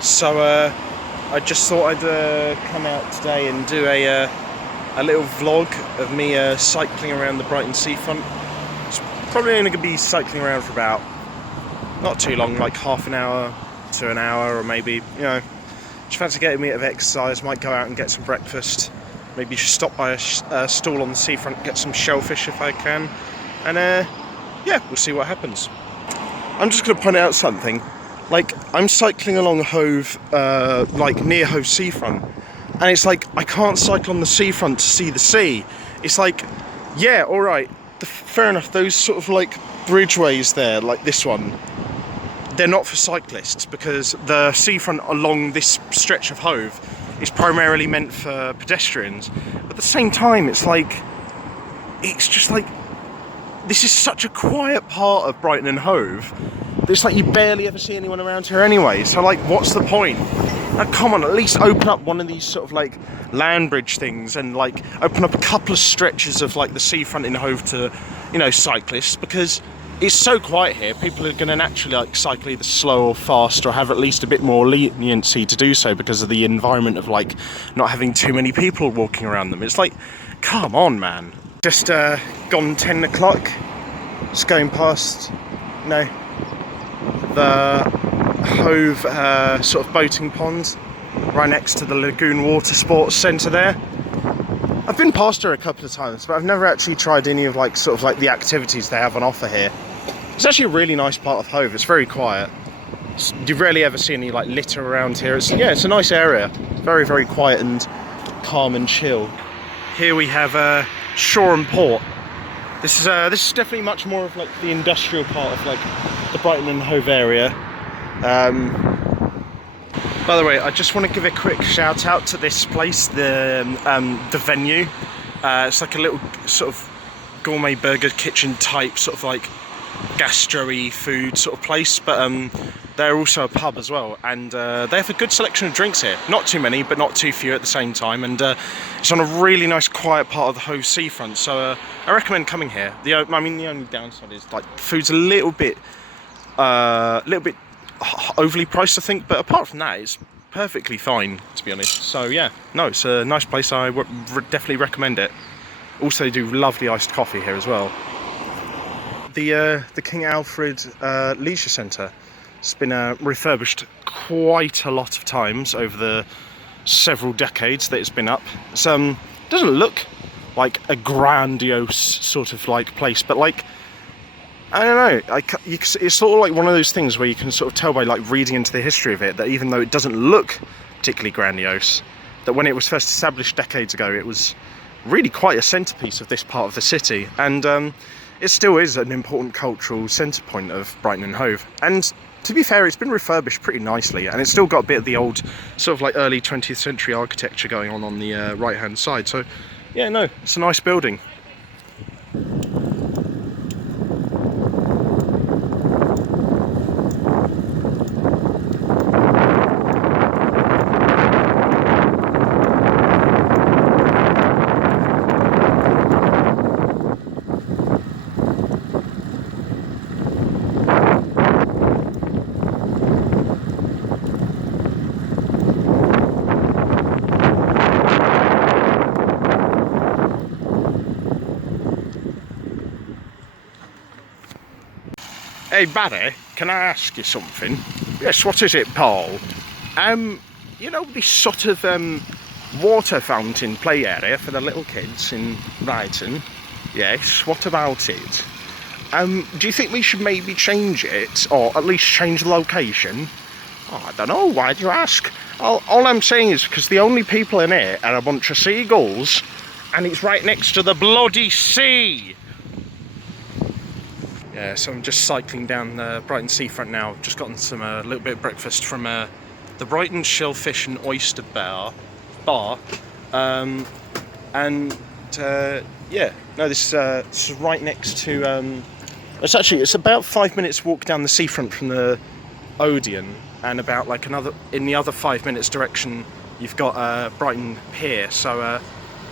So I just thought I'd come out today and do a little vlog of me cycling around the Brighton Seafront. It's probably only going to be cycling around for about, not too long, like half an hour to an hour, or maybe, just fancy getting a bit of exercise. Might go out and get some breakfast, maybe just stop by a stall on the seafront, get some shellfish if I can, and yeah, we'll see what happens. I'm just going to point out something. Like, I'm cycling along Hove, like near Hove Seafront, and it's like, I can't cycle on the seafront to see the sea. It's like, yeah, alright, fair enough, those sort of like bridgeways there, like this one, they're not for cyclists, because the seafront along this stretch of Hove is primarily meant for pedestrians. But at the same time, it's just like, this is such a quiet part of Brighton and Hove. It's like you barely ever see anyone around here anyway, so like, what's the point? Like, come on, at least open up one of these sort of like land bridge things, and like open up a couple of stretches of like the seafront in Hove to, cyclists, because it's so quiet here. People are going to naturally like cycle either slow or fast, or have at least a bit more leniency to do so because of the environment of like not having too many people walking around them. It's like, come on, man. Just gone 10 o'clock, just going past, the Hove sort of boating pond right next to the Lagoon Water Sports Centre there. I've been past her a couple of times, but I've never actually tried any of like sort of like the activities they have on offer here. It's actually a really nice part of Hove. It's very quiet. You rarely ever see any like litter around here. It's a nice area. Very, very quiet and calm and chill. Here we have Shore and Port. This is definitely much more of like the industrial part of like the Brighton and Hove area. By the way, I just want to give a quick shout out to this place, the venue. It's like a little sort of gourmet burger kitchen type, sort of like gastro-y food sort of place, but they're also a pub as well, and they have a good selection of drinks here. Not too many, but not too few at the same time, and it's on a really nice quiet part of the Hove seafront, so I recommend coming here. The only downside is like the food's a little bit overly priced, I think, but apart from that, it's perfectly fine, to be honest. So yeah, no, it's a nice place. I would definitely recommend it. Also, they do lovely iced coffee here as well. The King Alfred Leisure Centre has been refurbished quite a lot of times over the several decades that it's been up. It doesn't look like a grandiose sort of like place, but like, I don't know, it's sort of like one of those things where you can sort of tell by like reading into the history of it that even though it doesn't look particularly grandiose, that when it was first established decades ago, it was really quite a centrepiece of this part of the city, and it still is an important cultural centre point of Brighton and Hove. And to be fair, it's been refurbished pretty nicely, and it's still got a bit of the old sort of like early 20th century architecture going on the right hand side. So yeah, no, it's a nice building. Hey Barry, can I ask you something? Yes, what is it, Paul? This sort of water fountain play area for the little kids in Brighton? Yes, what about it? Do you think we should maybe change it, or at least change the location? Oh, I don't know, why do you ask? All I'm saying is because the only people in it are a bunch of seagulls, and it's right next to the bloody sea! Yeah, so I'm just cycling down the Brighton Seafront now. Just gotten some a little bit of breakfast from the Brighton Shellfish and Oyster bar. Yeah, no, this is right next to. It's about 5 minutes walk down the seafront from the Odeon, and about like in the other 5 minutes direction, you've got Brighton Pier. So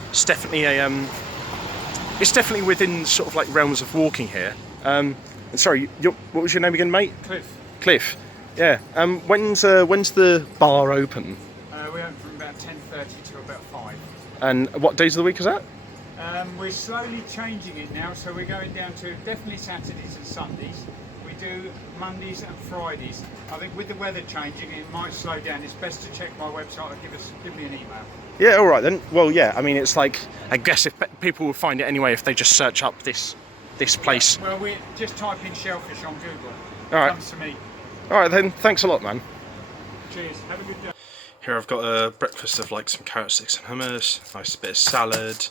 it's definitely it's definitely within sort of like realms of walking here. Sorry, what was your name again, mate? Cliff. Cliff. Yeah. When's the bar open? We open from about 10:30 to about 5. And what days of the week is that? We're slowly changing it now, so we're going down to definitely Saturdays and Sundays. We do Mondays and Fridays. I think with the weather changing, it might slow down. It's best to check my website or give me an email. Yeah, all right then. Well, yeah. I mean, it's like, I guess if people will find it anyway if they just search up this place. Well, we just type in Shellfish on Google. All right. It comes to me. All right then. Thanks a lot, man. Cheers. Have a good day. Here I've got a breakfast of like some carrot sticks and hummus, nice bit of salad,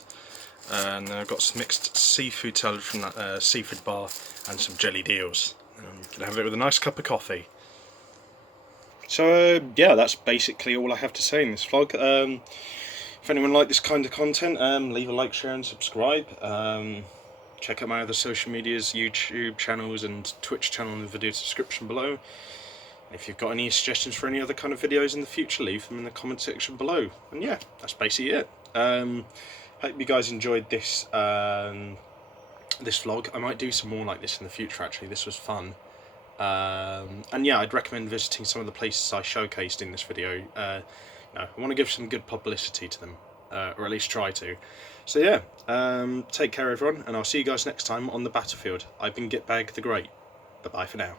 and then I've got some mixed seafood salad from that seafood bar, and some jellied eels. Gonna have it with a nice cup of coffee. So yeah, that's basically all I have to say in this vlog. If anyone liked this kind of content, leave a like, share and subscribe. Check out my other social medias, YouTube channels and Twitch channel in the video description below. If you've got any suggestions for any other kind of videos in the future, leave them in the comment section below. And yeah, that's basically it. Hope you guys enjoyed this this vlog. I might do some more like this in the future actually. This was fun. And yeah, I'd recommend visiting some of the places I showcased in this video. I want to give some good publicity to them, or at least try to. So yeah, take care everyone, and I'll see you guys next time on the battlefield. I've been Gitbag the Great. Bye bye for now.